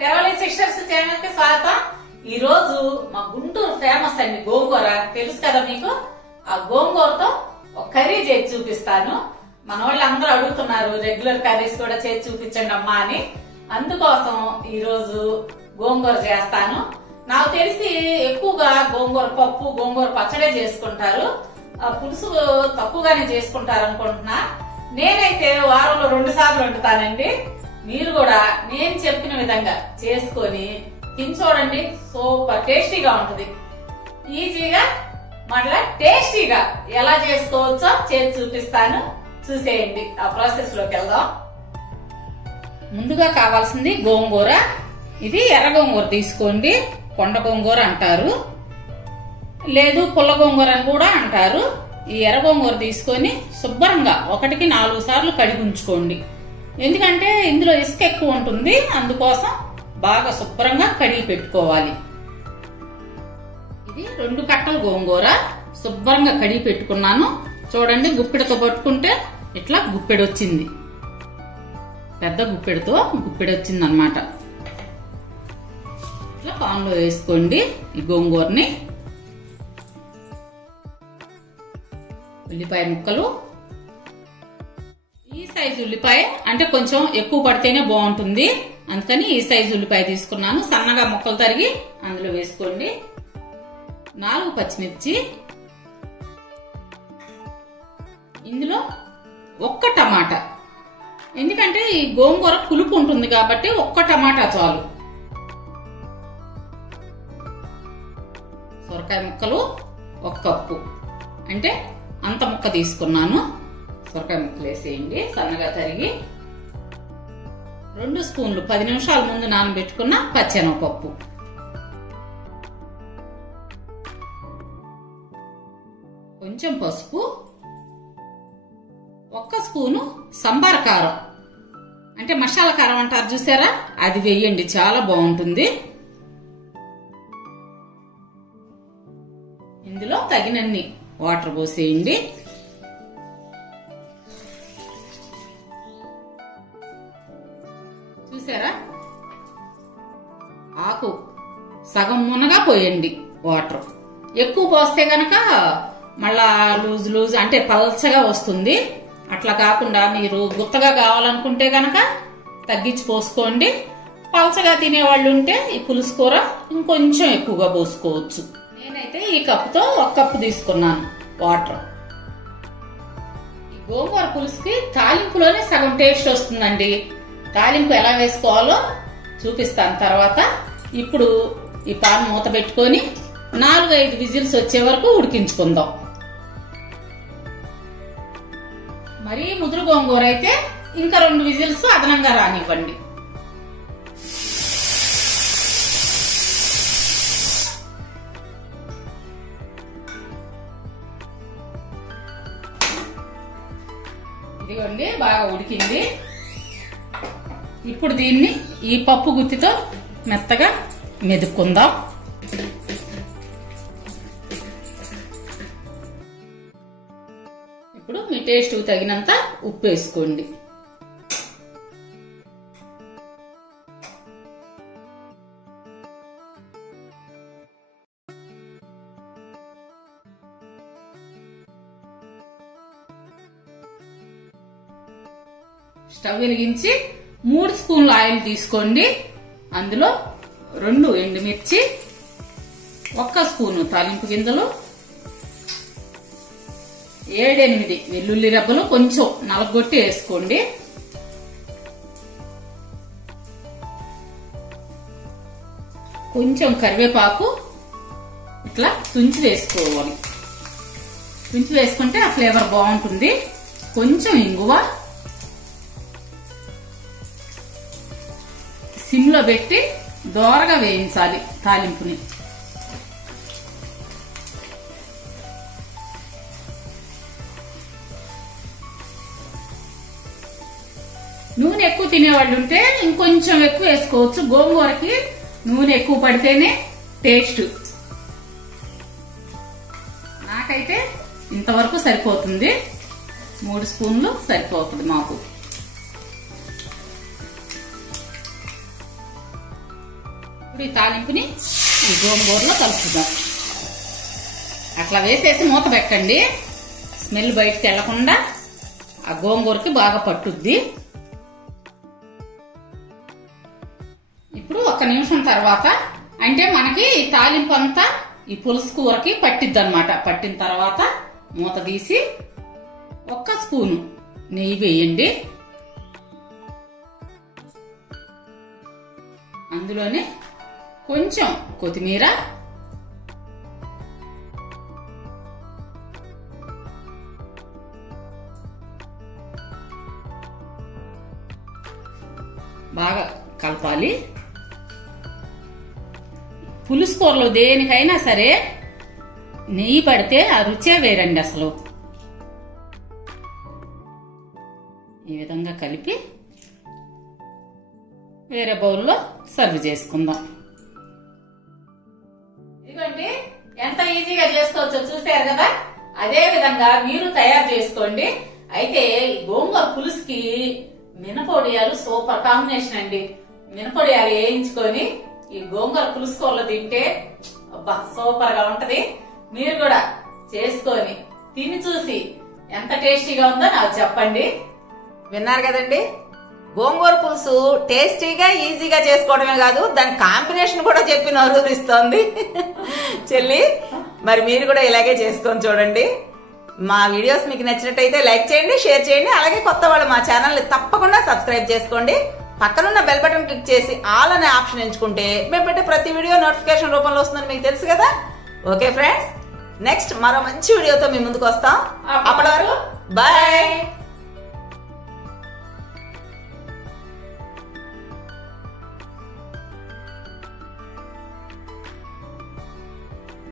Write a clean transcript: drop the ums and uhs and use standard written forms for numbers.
తెరవలి sisters channel కి స్వాగతం. ఈ రోజు మా గుంటూరు ఫేమస్ అండి గోంగూర, తెలుసు కదా మీకు. ఆ గోంగూరతో ఒక కర్రీ చేసి చూపిస్తాను. మన వాళ్ళు అందరూ అడుగుతున్నారు రెగ్యులర్ కర్రీస్ కూడా చేసి చూపించండి అమ్మా అని. అందుకోసం ఈ రోజు గోంగూర చేస్తాను. నాకు తెలిసి ఎక్కువగా గోంగూర పప్పు, గోంగూర పచ్చడే చేసుకుంటారు. పులుసు తక్కువగానే చేసుకుంటారు అనుకుంటున్నా. నేనైతే వారంలో 2 సార్లు వండుతానండి. మీరు కూడా నేను చెప్పిన విధంగా చేసుకొని తిని చూడండి. సూపర్ టేస్టీగా ఉంటది. ఈజీగా మళ్ళా టేస్టీగా ఎలా చేసుకోవచ్చో చేసి చూపిస్తాను, చూసేయండి. ఆ ప్రాసెస్ లోకి వెళ్దాం. ముందుగా కావాల్సింది గోంగూర. ఇది ఎర్ర గోంగూర తీసుకోండి. కొండ గోంగూర అంటారు, లేదు పుల్ల గోంగూర అని కూడా అంటారు. ఈ ఎర్ర గోంగూర తీసుకొని శుభ్రంగా 1కి 4 సార్లు కడిగి ఉంచుకోండి. ఎందుకంటే ఇందులో ఇసుక ఎక్కువ ఉంటుంది, అందుకోసం బాగా శుభ్రంగా కడిగి పెట్టుకోవాలి. ఇది 2 కట్టల గోంగూర శుభ్రంగా కడిగి పెట్టుకున్నాను. చూడండి, గుప్పెడతో పట్టుకుంటే ఇట్లా గుప్పెడు వచ్చింది. పెద్ద గుప్పెడుతో గుప్పెడు వచ్చింది అనమాట. ఇట్లా పాన్లో వేసుకోండి ఈ గోంగూరని. ఉల్లిపాయ ముక్కలు, ఈ సైజు ఉల్లిపాయ అంటే కొంచెం ఎక్కువ పడితేనే బాగుంటుంది, అందుకని ఈ సైజు ఉల్లిపాయ తీసుకున్నాను. సన్నగా ముక్కలు తరిగి అందులో వేసుకోండి. 4 పచ్చిమిర్చి, ఇందులో 1 టమాటా. ఎందుకంటే ఈ గోంగూర పులుపు ఉంటుంది కాబట్టి 1 టమాటా చాలు. సొరకాయ ముక్కలు 1 కప్పు, అంటే అంత ముక్క తీసుకున్నాను. సొరకాయ ముక్కలు వేసేయండి సన్నగా తరిగి. 2 స్పూన్లు 10 నిమిషాల ముందు నానబెట్టుకున్న పచ్చెనగపప్పు, కొంచెం పసుపు, 1 స్పూను సంబార కారం అంటే మసాలా కారం అంటారు చూసారా, అది వేయండి, చాలా బాగుంటుంది. ఇందులో తగినన్ని వాటర్ పోసేయండి. చూసారా, ఆకు సగం మునగా పోయండి వాటర్. ఎక్కువ పోస్తే గనక మళ్ళా లూజ్ అంటే పల్చగా వస్తుంది. అట్లా కాకుండా మీరు గుత్తగా కావాలనుకుంటే గనక తగ్గించి పోసుకోండి. పల్చగా తినేవాళ్ళు ఉంటే ఈ పులుసు కూర ఇంకొంచెం ఎక్కువగా పోసుకోవచ్చు. నేనైతే ఈ కప్పుతో 1 కప్పు తీసుకున్నాను వాటర్. ఈ గోంగూర పులుసుకి తాలింపులోనే సగం టేస్ట్ వస్తుందండి. తాలింపు ఎలా వేసుకోవాలో చూపిస్తాను తర్వాత. ఇప్పుడు ఈ పాన్ మూత పెట్టుకొని 4-5 విజిల్స్ వచ్చే వరకు ఉడికించుకుందాం. మరీ ముదురు గోంగూర అయితే ఇంకా 2 విజిల్స్ అదనంగా రానివ్వండి. ఇదిగోండి, బాగా ఉడికింది. ఇప్పుడు దీన్ని ఈ పప్పు గుత్తితో మెత్తగా మెదుక్కుందాం. ఇప్పుడు మీ టేస్ట్ తగినంత ఉప్పు వేసుకోండి. స్టవ్ వెలిగించి 3 స్పూన్ల ఆయిల్ తీసుకోండి. అందులో 2 ఎండుమిర్చి, 1 స్పూను తాలింపు గింజలు, 7-8 వెల్లుల్లి రెబ్బలు కొంచెం నలగొట్టి వేసుకోండి. కొంచెం కరివేపాకు ఇట్లా తుంచి వేసుకోవాలి. తుంచి వేసుకుంటే ఆ ఫ్లేవర్ బాగుంటుంది. కొంచెం ఇంగువ, సిమ్ లో పెట్టి దోరగా వేయించాలి తాలింపుని. నూనె ఎక్కువ తినేవాళ్ళు ఉంటే ఇంకొంచెం ఎక్కువ వేసుకోవచ్చు. గోంగూరకి నూనె ఎక్కువ పడితేనే టేస్ట్. నాకైతే ఇంతవరకు సరిపోతుంది, 3 స్పూన్లు సరిపోతుంది మాకు. ఇప్పుడు ఈ తాలింపుని ఈ గోంగూరలో కలుపుదాం. అట్లా వేసేసి మూత పెట్టండి. స్మెల్ బయటికి వెళ్లకుండా ఆ గోంగూరకి బాగా పట్టుద్ది. ఇప్పుడు 1 నిమిషం తర్వాత అంటే మనకి ఈ తాలింపు అంతా ఈ పులుసు కూరకి పట్టిద్ది అనమాట. పట్టిన తర్వాత మూత తీసి 1 స్పూను నెయ్యి వేయండి. అందులోనే కొంచెం కొత్తిమీర, బాగా కలపాలి. పులుసు కూరలో దేనికైనా సరే నెయ్యి పడితే ఆ రుచే వేరండి అసలు. ఈ విధంగా కలిపి వేరే బౌల్లో సర్వ్ చేసుకుందాం. ఇదిగోండి ఎంత ఈజీగా చేసుకోవచ్చో చూసారు కదా. అదే విధంగా మీరు తయారు చేసుకోండి. అయితే ఈ గోంగూర పులుసుకి మినపొడియాలు సూపర్ కాంబినేషన్ అండి. మినపొడియాలు వేయించుకొని ఈ గోంగూర పులుసు కూరలో తింటే సూపర్ గా ఉంటది. మీరు కూడా చేసుకొని తిని చూసి ఎంత టేస్టీగా ఉందో నాకు చెప్పండి. విన్నారు కదండి, గోంగూర పులుసు టేస్టీగా ఈజీగా చేసుకోవడమే కాదు, దాని కాంబినేషన్ కూడా చెప్పి నోరూరిస్తోంది చెల్లి. మరి మీరు కూడా ఇలాగే చేసుకొని చూడండి. మా వీడియోస్ మీకు నచ్చినట్టయితే లైక్ చేయండి, షేర్ చేయండి. అలాగే కొత్త వాళ్ళు మా ఛానల్ని తప్పకుండా సబ్స్క్రైబ్ చేసుకోండి. పక్కనున్న బెల్ బటన్ క్లిక్ చేసి ఆల్ అనే ఆప్షన్ ఎంచుకుంటే మేము పెట్టే ప్రతి వీడియో నోటిఫికేషన్ రూపంలో వస్తుందని మీకు తెలుసు కదా. ఓకే ఫ్రెండ్స్, నెక్స్ట్ మరో మంచి వీడియోతో మీ ముందుకు వస్తాం. అప్పటి వరకు బాయ్.